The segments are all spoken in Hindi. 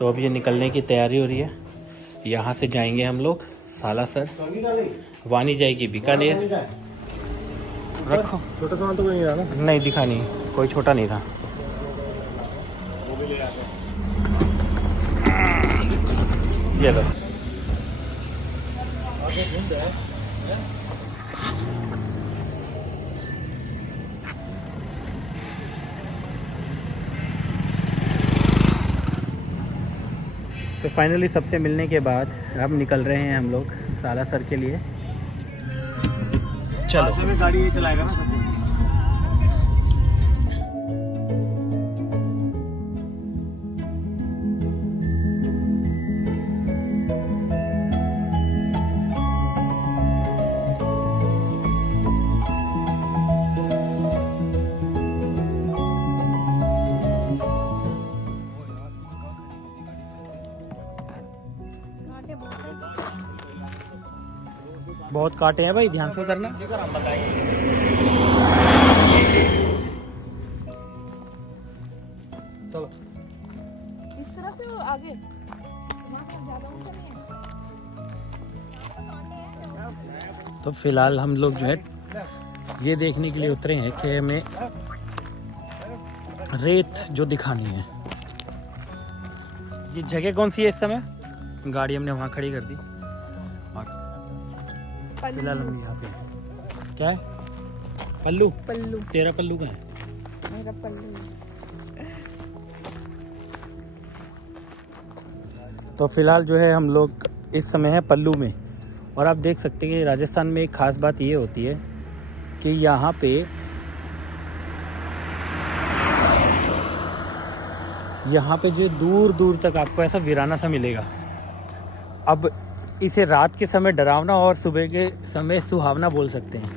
तो अब ये निकलने की तैयारी हो रही है। यहाँ से जाएंगे हम लोग सालासर, वानी जाएगी बीकानेर। रखो, छोटा सामान तो कोई नहीं रहा ना? नहीं दिखा, नहीं कोई छोटा नहीं था। ये लो। तो फाइनली सबसे मिलने के बाद अब निकल रहे हैं हम लोग सालासर के लिए। चलो, गाड़ी चलाएगा ना। बहुत कांटे हैं भाई, ध्यान से उतरना। चलो इस तरह से आगे ज्यादा ऊंचा नहीं है। तो फिलहाल हम लोग जो है ये देखने के लिए उतरे हैं कि हमें रेत जो दिखानी है। ये जगह कौन सी है इस समय? गाड़ी हमने वहाँ खड़ी कर दी और फिलहाल हम यहाँ पे हैं। क्या है? पल्लू? पल्लू, तेरा पल्लू कहाँ है? मेरा पल्लू। तो फिलहाल जो है हम लोग इस समय है पल्लू में। और आप देख सकते हैं कि राजस्थान में एक ख़ास बात ये होती है कि यहाँ पे जो दूर दूर तक आपको ऐसा वीराना सा मिलेगा। अब इसे रात के समय डरावना और सुबह के समय सुहावना बोल सकते हैं।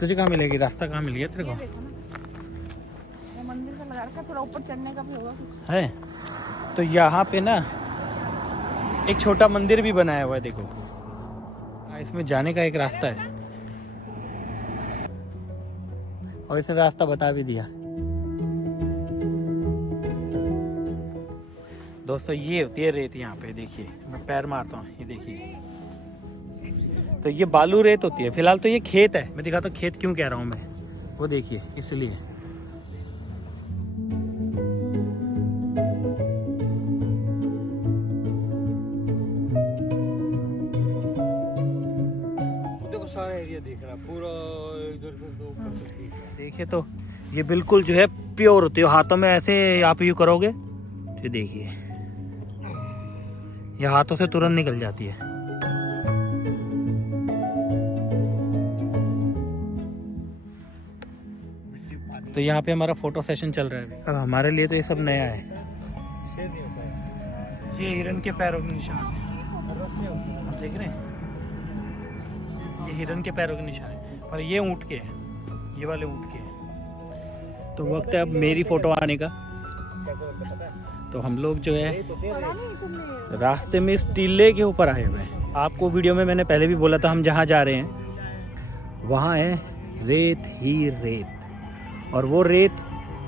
तुझे कहाँ मिलेगी? रास्ता कहाँ मिल गया तेरे को? ये देखो ना, ये मंदिर का लगा रखा है, थोड़ा ऊपर चढ़ने का भी होगा है तो यहाँ पे ना एक छोटा मंदिर भी बनाया हुआ है, देखो। इसमें जाने का एक रास्ता है और इसने रास्ता बता भी दिया। दोस्तों ये होती है रेत। यहाँ पे देखिए, मैं पैर मारता हूँ, ये देखिए। तो ये बालू रेत होती है। फिलहाल तो ये खेत है, मैं दिखाता हूँ खेत क्यों कह रहा हूँ मैं, वो देखिए इसलिए। देखो सारा एरिया दिख रहा है पूरा, इधर से तो ऊपर तक दिख रहा है। देखिए तो ये बिल्कुल जो है प्योर होती है। हाथों में ऐसे आप यूँ करोगे तो देखिए ये हाथों से तुरंत निकल जाती है। तो यहाँ पे हमारा फोटो सेशन चल रहा है अभी। अब हमारे लिए तो ये सब नया है। शेर नहीं होता है। ये हिरन के पैरों के निशान है, आप देख रहे हैं? ये हिरन के पैरों के निशान है, पर ये ऊँट के हैं, ये वाले ऊँट के हैं। तो वक्त है अब मेरी फोटो आने का। क्या पता है? तो हम लोग जो है पता नहीं तुमने। रास्ते में इस टीले के ऊपर आए हुए हैं। आपको वीडियो में मैंने पहले भी बोला था, हम जहाँ जा रहे हैं वहाँ है रेत ही रेत। और वो रेत,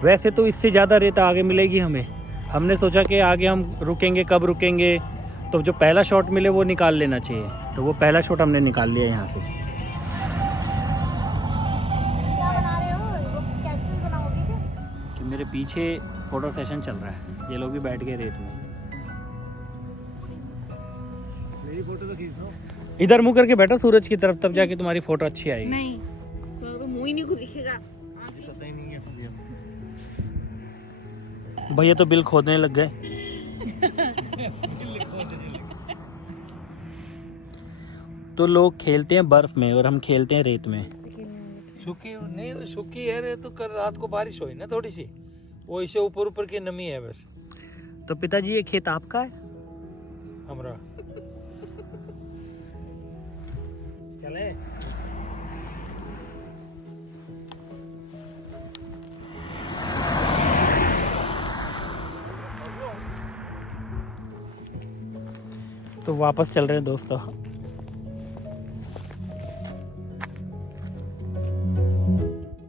वैसे तो इससे ज़्यादा रेत आगे मिलेगी हमें। हमने सोचा कि आगे हम रुकेंगे, कब रुकेंगे, तो जो पहला शॉट मिले वो निकाल लेना चाहिए। तो वो पहला शॉट हमने निकाल लिया यहाँ से। क्या बना रहे हो? वो कैप्सूल बनाओगे क्या? कि मेरे पीछे फोटो सेशन चल रहा है, ये लोग भी बैठ गए रेत में। मेरी फोटो तो खींच लो। इधर मुँह करके बैठो सूरज की तरफ, तब जाके तुम्हारी फोटो अच्छी आएगी। नहीं, तो मुंह ही नहीं खुद दिखेगा। पता ही नहीं है। भैया तो बिल खोदने लग गए। तो लोग खेलते हैं बर्फ में और हम खेलते हैं रेत में। सूखी नहीं, सूखी है रे तो कल रात को बारिश हुई ना थोड़ी सी, वो इसे ऊपर ऊपर की नमी है बस। तो पिताजी ये खेत आपका है? हमरा चले। तो वापस चल रहे हैं दोस्तों।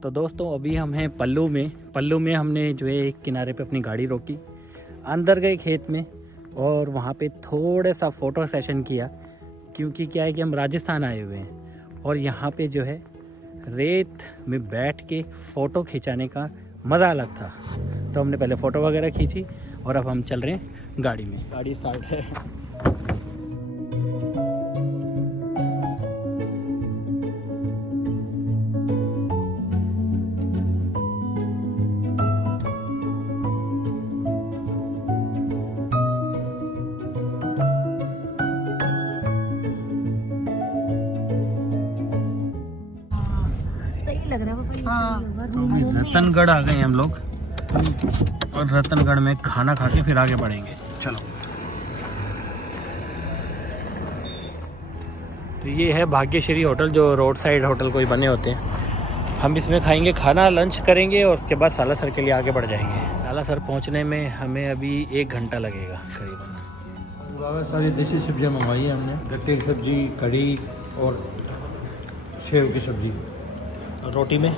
तो दोस्तों अभी हम हैं पल्लू में। पल्लू में हमने जो है एक किनारे पे अपनी गाड़ी रोकी। अंदर गए खेत में और वहाँ पे थोड़ा सा फ़ोटो सेशन किया, क्योंकि क्या है कि हम राजस्थान आए हुए हैं और यहाँ पे जो है रेत में बैठ के फ़ोटो खिंचाने का मज़ा अलग था। तो हमने पहले फ़ोटो वगैरह खींची और अब हम चल रहे हैं गाड़ी में। गाड़ी स्टार्ट है। सही लग रहा है हाँ। तो अभी रतनगढ़ आ गए हैं हम लोग और रतनगढ़ में खाना खा के फिर आगे बढ़ेंगे। चलो। तो ये है भाग्यश्री होटल, जो रोड साइड होटल कोई बने होते हैं। हम इसमें खाएंगे खाना, लंच करेंगे और उसके बाद सालासर के लिए आगे बढ़ जाएंगे। सालासर पहुंचने में हमें अभी 1 घंटा लगेगा करीबन। बाबा सारी देसी सब्जियां मंगवाई है हमने, गट्टे की सब्जी, कढ़ी और सेव की सब्जी। और रोटी में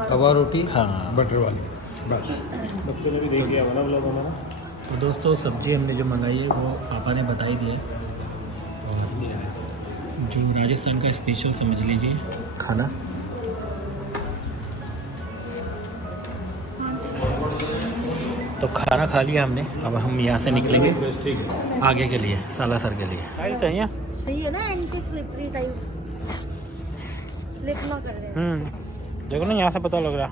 तवा रोटी, हाँ। बटर वाली, बस। बच्चों ने भी देख लिया वाला व्लॉग हमारा। तो दोस्तों सब्जी हमने जो मंगाई है वो पापा ने बताई दी है, जो राजस्थान का स्पेशल समझ लीजिए खाना। तो खाना खा लिया हमने, अब हम यहाँ से निकलेंगे आगे के लिए, सालासर के लिए। चाहिए सही है ना, एंटी स्लिपरी टाइप, स्लिप ना कर रहे। देखो ना, यहाँ से पता लग रहा।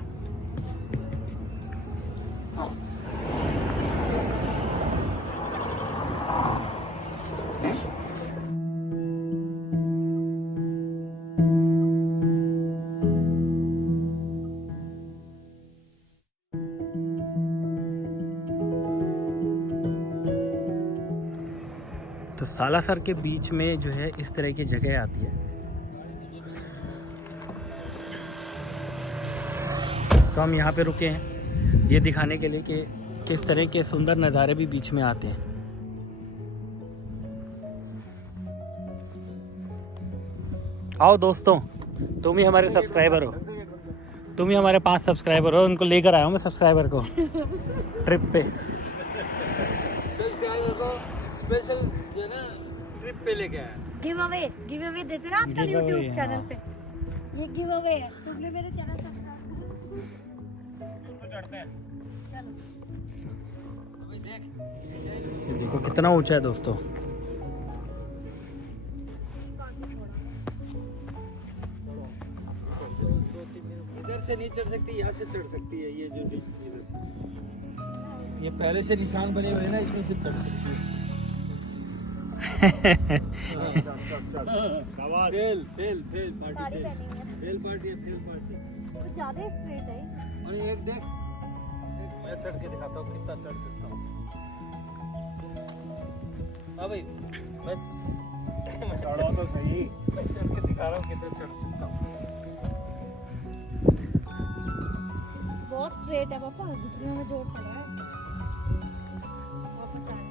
तो सालासर के बीच में जो है इस तरह की जगह आती है। तो हम यहाँ पे रुके हैं ये दिखाने के लिए कि किस तरह के सुंदर नज़ारे भी बीच में आते हैं। आओ दोस्तों, तुम ही हमारे सब्सक्राइबर हो, तुम ही हमारे 5 सब्सक्राइबर हो, उनको लेकर आया हूँ मैं सब्सक्राइबर को ट्रिप पे। सब्सक्राइबर को स्पेशल जो है ना ट्रिप पे लेके आया। गिव अवे देते ना आजकल Give away, YouTube चैनल हाँ। पे, ये गिव अवे है। तुमने मेरे चैनल सब्सक्राइब चलो। ये देखो कितना ऊंचा है दोस्तों। इधर से नहीं चढ़ सकती, यहाँ से चढ़ सकती है। ये जो इधर से, ये पहले से निशान बने हुए हैं ना, इसमें से चढ़ सकती है। फेल साड़ी पहनी है, पार्टी। कुछ ज्यादा स्ट्रेट है। और एक देख, मैं चढ़ के दिखाता हूँ कितना चढ़ सकता हूँ। हाँ भाई, मैं चढ़ो तो सही। मैं चढ़ के दिखा रहा हूँ कितना चढ़ सकता हूँ। बहुत स्ट्रेट है पापा, घुटनों में जोर पड़ रहा है। वापस आ रही।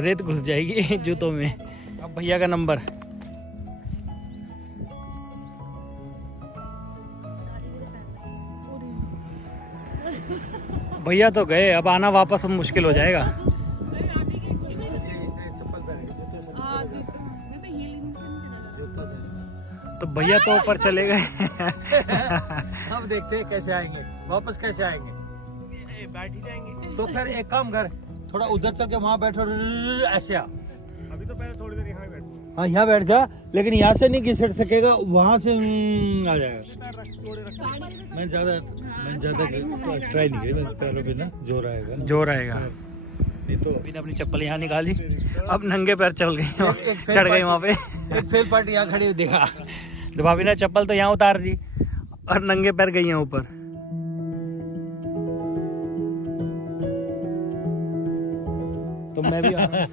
रेत घुस जाएगी जूतों में। अब भैया का नंबर। भैया तो गए, अब आना वापस अब मुश्किल हो जाएगा। तो भैया तो ऊपर चले गए। अब देखते हैं कैसे आएंगे, वापस कैसे आएंगे। बैठ ही जाएंगे। तो फिर एक काम कर, थोड़ा उधर चल के वहाँ बैठो, ऐसे आ। अभी तो पहले थोड़ी देर यहाँ ही बैठ। हाँ यहाँ बैठ जा, लेकिन यहाँ से नहीं घिसट सकेगा, वहाँ से आ जाएगा। मैं ज्यादा ट्राई नहीं करी, मैं पैरों पे ना जोर आएगा। जोर आएगा। नहीं तो अभी ने अपनी चप्पल यहाँ निकाली, अब नंगे पैर चल गए, चढ़ गए वहाँ पे। एक फेल पार्टी यहाँ खड़ी हुई देखा। तो भाभी ने चप्पल तो यहाँ उतार दी और नंगे पैर गई हैं ऊपर। तो मैं भी आ रहा हूँ।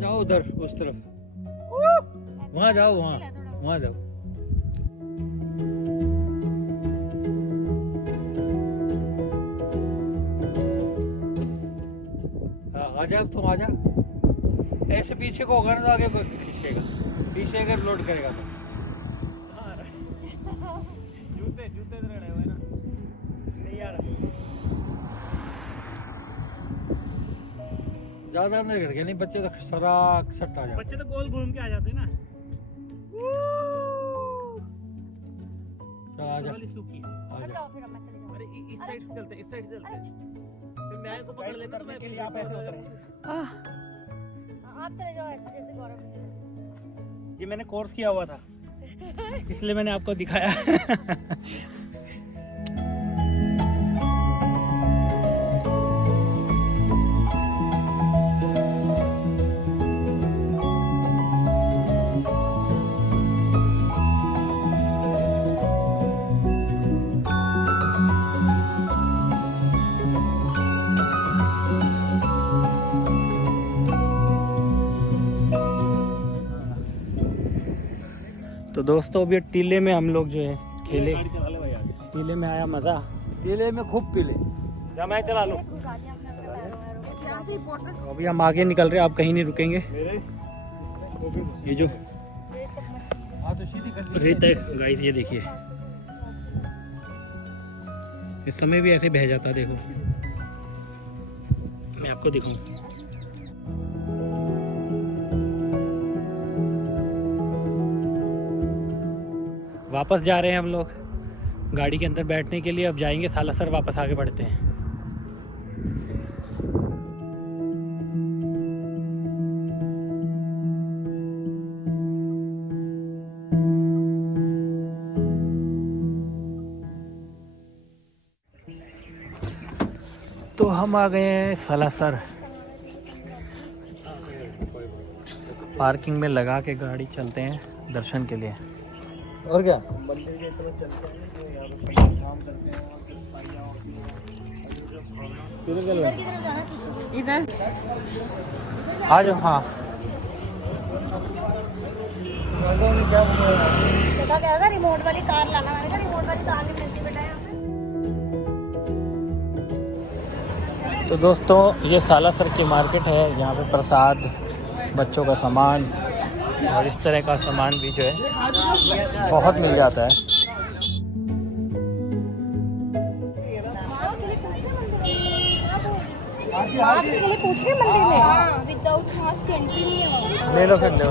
जाओ उधर उस तरफ, वहाँ जाओ, वहाँ जाओ। आजा अब तुम आजा। ऐसे पीछे को होगा ना तो आगे कोई खींचेगा, पीछे अगर लोड करेगा तो। जूते जूते इधर रहे हुए ना, नहीं आ रहा। ज्यादा अंदर कर गया नहीं, बच्चे तो सराक सट आ जाते। बच्चे तो गोल घूम के आ जाते हैं ना। चल आजा वाली सूखी। आजा। अरे इस साइड से चलते, इस साइड से चलते। फिर मैं को पकड़ लेता तो मैं के लिए आप ऐसे उतरे। आप चले जाओ ऐसे जैसे गौरव। ये मैंने कोर्स किया हुआ था इसलिए मैंने आपको दिखाया। तो दोस्तों अभी टीले में हम लोग जो है खेले, गाड़ी चला ले भाई आगे। टीले में आया मज़ा। पीले में खूब पीले। या मैं चला लूं। तो अभी हम आगे निकल रहे हैं, आप कहीं नहीं रुकेंगे। मेरे ये जो हाँ तो सीधी कर ली। रेत है गाइस, ये देखिए इस समय भी ऐसे बह जाता है, देखो मैं आपको दिखाऊं। वापस जा रहे हैं हम लोग गाड़ी के अंदर बैठने के लिए। अब जाएंगे सालासर, वापस आगे बढ़ते हैं। तो हम आ गए हैं सालासर। पार्किंग में लगा के गाड़ी चलते हैं दर्शन के लिए। और क्या मंदिर के तरफ चलते हैं, तो यहाँ पे पैसा काम करते हैं और फिर पाइया होती है। किधर चल रहे इधर आ जाओ। हाँ क्या बेटा कह रहा था रिमोट वाली कार लाना, मैंने कहा रिमोट वाली कार नहीं मिलती बेटा यहाँ पे। तो दोस्तों ये सालासर की मार्केट है, यहाँ पे प्रसाद, बच्चों का सामान और इस तरह का सामान भी जो है बहुत मिल जाता है। मास्क के लिए पूछ रहे मंदिर में। हाँ, विदाउट मास्क एंट्री नहीं है। ले लो फिर ले लो।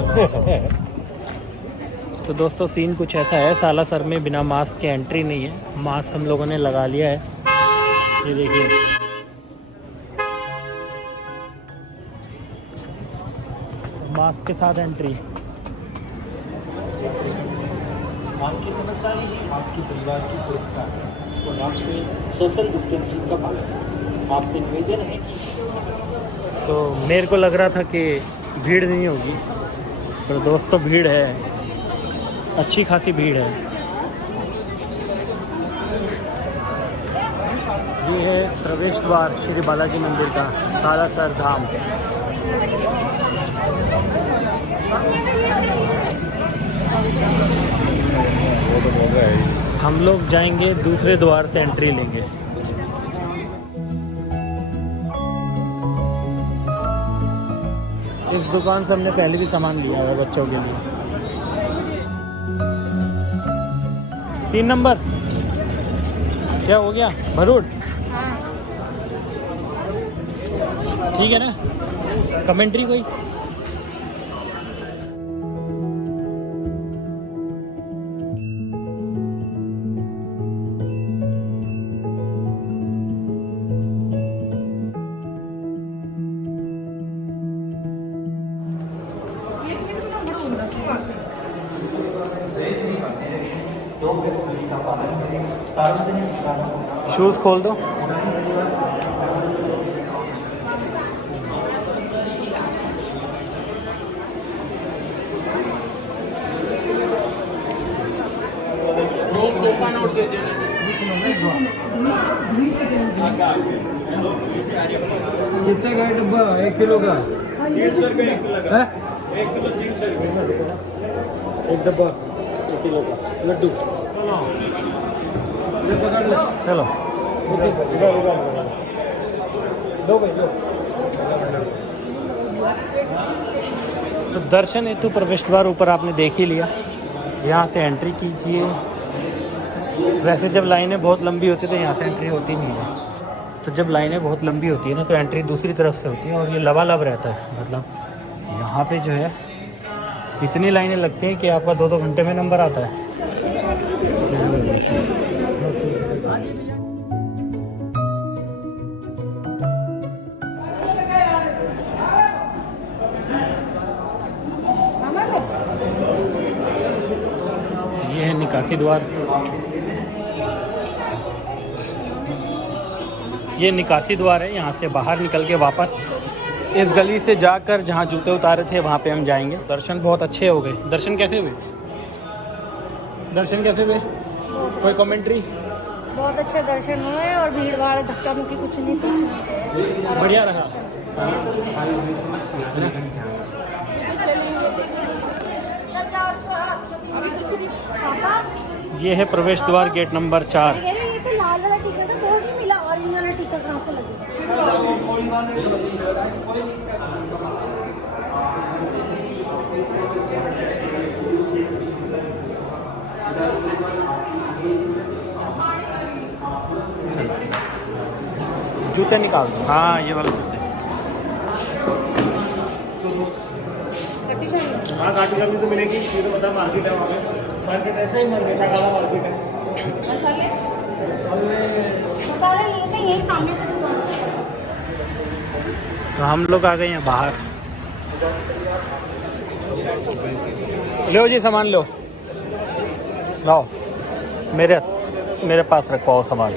तो दोस्तों सीन कुछ ऐसा है, सालासर में बिना मास्क के एंट्री नहीं है। मास्क हम लोगों ने लगा लिया है, ये देखिए। मास्क के साथ एंट्री। आपकी समझदारी है, आपकी परिवार की सुरक्षा, तो मास्क में सोशल डिस्टेंसिंग का पालन आपसे निवेदन है। तो मेरे को लग रहा था कि भीड़ नहीं होगी, पर दोस्तों भीड़ है, अच्छी खासी भीड़ है। ये है प्रवेश द्वार श्री बालाजी मंदिर का, सालासर धाम। हम लोग जाएंगे दूसरे द्वार से, एंट्री लेंगे। इस दुकान से हमने पहले भी सामान लिया है बच्चों के लिए। 3 नंबर क्या हो गया? भरूट ठीक है ना? कमेंट्री कोई? शूज़ खोल दो। कितने का डब्बा? 1 किलो का? 150 रुपये 1 किलो का। 1 किलो 300 रुपये। एक डब्बा 1 किलो का लड्डू। ये पकड़ ले। चलो दो भाई दो। तो दर्शन हेतु प्रवेश द्वार ऊपर आपने देख ही लिया, यहाँ से एंट्री कीजिए। वैसे जब लाइनें बहुत लंबी होती है तो यहाँ से एंट्री होती नहीं है, तो जब लाइनें बहुत लंबी होती है ना तो एंट्री दूसरी तरफ से होती है, और ये लबालब रहता है। मतलब यहाँ पे जो है इतनी लाइनें लगती हैं कि आपका 2-2 घंटे में नंबर आता है। ये है निकासी द्वार, ये निकासी द्वार है। यहाँ से बाहर निकल के वापस इस गली से जाकर जहाँ जूते उतारे थे वहाँ पे हम जाएंगे। दर्शन बहुत अच्छे हो गए। दर्शन कैसे हुए? दर्शन कैसे हुए? कोई कमेंट्री? बहुत अच्छे दर्शन हुए और भीड़ भाड़ धक्का मुक्की कुछ नहीं था, बढ़िया रहा। ये है प्रवेश द्वार गेट नंबर 4। ये तो लाल वाला टिकट है, बहुत ही मिला, ऑरेंज वाला टिकट कहाँ से लगे? जूते निकाल दो। हाँ ये वाला जूते। हाँ काटी करनी तो मिलेगी, ये तो पता मार्केट है वहाँ पे। मार्केट ऐसा ही मार्केट है, काला मार्केट है। मसाले लिए थे यही सामने से दुकान। तो हम लोग आ गए हैं बाहर। लो जी सामान लो, लाओ मेरे पास रखवाओ सामान।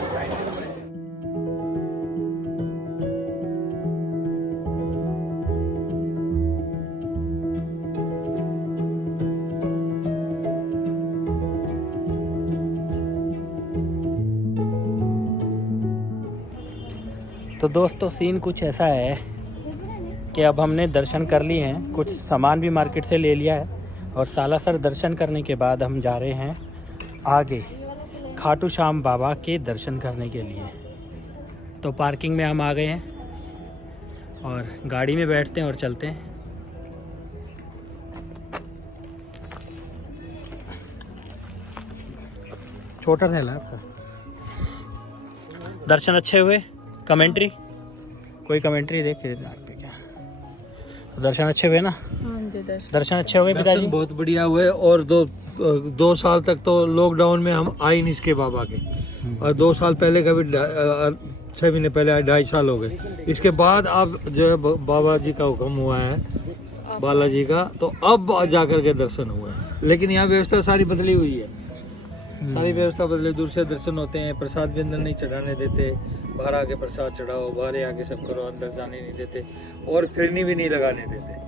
तो दोस्तों सीन कुछ ऐसा है कि अब हमने दर्शन कर लिए हैं, कुछ सामान भी मार्केट से ले लिया है, और सालासर दर्शन करने के बाद हम जा रहे हैं आगे खाटू श्याम बाबा के दर्शन करने के लिए। तो पार्किंग में हम आ गए हैं और गाड़ी में बैठते हैं और चलते हैं। छोटा सा आपका दर्शन अच्छे हुए? कमेंट्री? कोई कमेंट्री देख के पे क्या? दर्शन अच्छे हुए ना? दर्शन अच्छे हुए पिताजी? बहुत बढ़िया हुए। और दो साल तक तो लॉकडाउन में हम आए नहीं इसके बाबा के, और 2 साल पहले का भी 6 महीने पहले 2.5 साल हो गए। इसके बाद अब जो है बाबा जी का हुक्म हुआ है, बालाजी का, तो अब जाकर के दर्शन हुआ है। लेकिन यहाँ व्यवस्था सारी बदली हुई है, सारी व्यवस्था बदले। दूर से दर्शन होते हैं, प्रसाद भी अंदर नहीं चढ़ाने देते, बाहर आके प्रसाद चढ़ाओ, बाहर आके सब करो, अंदर जाने नहीं देते, और फिरनी भी नहीं लगाने देते।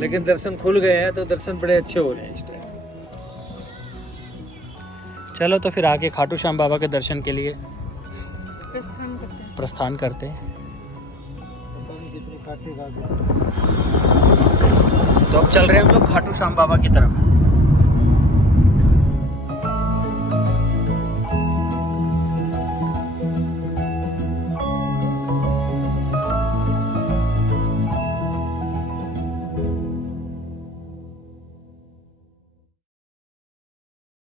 लेकिन दर्शन खुल गए हैं तो दर्शन बड़े अच्छे हो रहे हैं इस टाइम। चलो तो फिर आगे खाटू श्याम बाबा के दर्शन के लिए प्रस्थान करते हैं। तो अब चल रहे हैं हम लोग खाटू श्याम बाबा की तरफ।